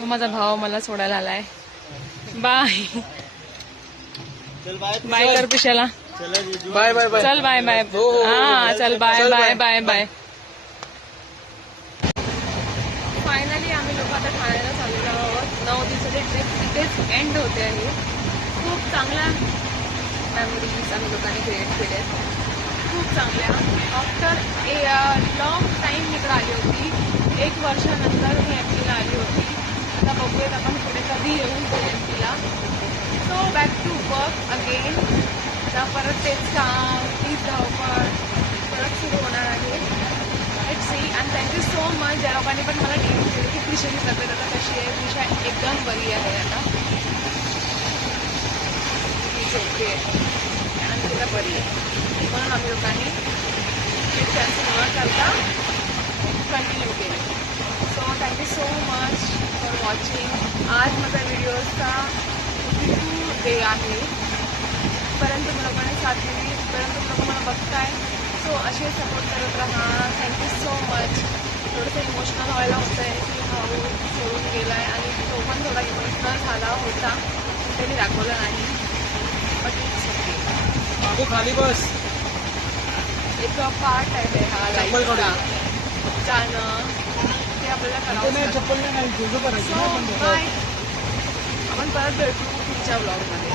माझा भाव मला सोडायला आलाय. बाय बाय कर पिशाला. Bye bye bye. चल बाय बाय. हा चल bye bye bye bye. Finally आम्ही लोक आता ठाण्याला चाललेलो आहोत. 9 दिवसाची ट्रिप तिथेच एंड होते आहे. खूप चांगल्या मेमरीज आम्ही लोकांनी क्रिएट केल्या, खूप चांगल्या. आफ्टर लॉंग टाईम इकडे आली होती. 1 वर्षानंतर मी एमपीला आली होती. आता बघूयात आपण पुढे कधी येऊन तो एमपीला. So back to work again. आता परत तेच काम, तीच धावपळ परत सुरू होणार आहे. Let's see. And thank you so much ज्या लोकांनी पण मला डीएम केली की त्रिशाची तब्येत आता कशी आहे. त्रिशा एकदम बरी आहे आता, ओके आणि तिला बरी आहे. म्हणून आम्ही लोकांनी एक चान्स न करता कंटिन्यू केले. So thank you so much for watching. आज माझा व्हिडिओचा 52 डे आहे. इथपर्यंत तुम्ही लोकांनी साथ दिली, इथपर्यंत तुम्ही लोक मला बघताय. सो असे सपोर्ट करत राहा. Thank you so much. थोडंसं इमोशनल व्हायला होतं आहे की भाऊ सोडून गेला आहे आणि तो पण थोडा इमोशनल झाला होता. त्यांनी दाखवलं नाही, बट इट्स ओके. खाली बस. एक पार्ट आहे हा लाईफचा. जाणं ते आपल्याला करावं. चप्पल नाही तुझं करायचं. So bye. आपण परत भेटू पुढच्या ब्लॉगमध्ये.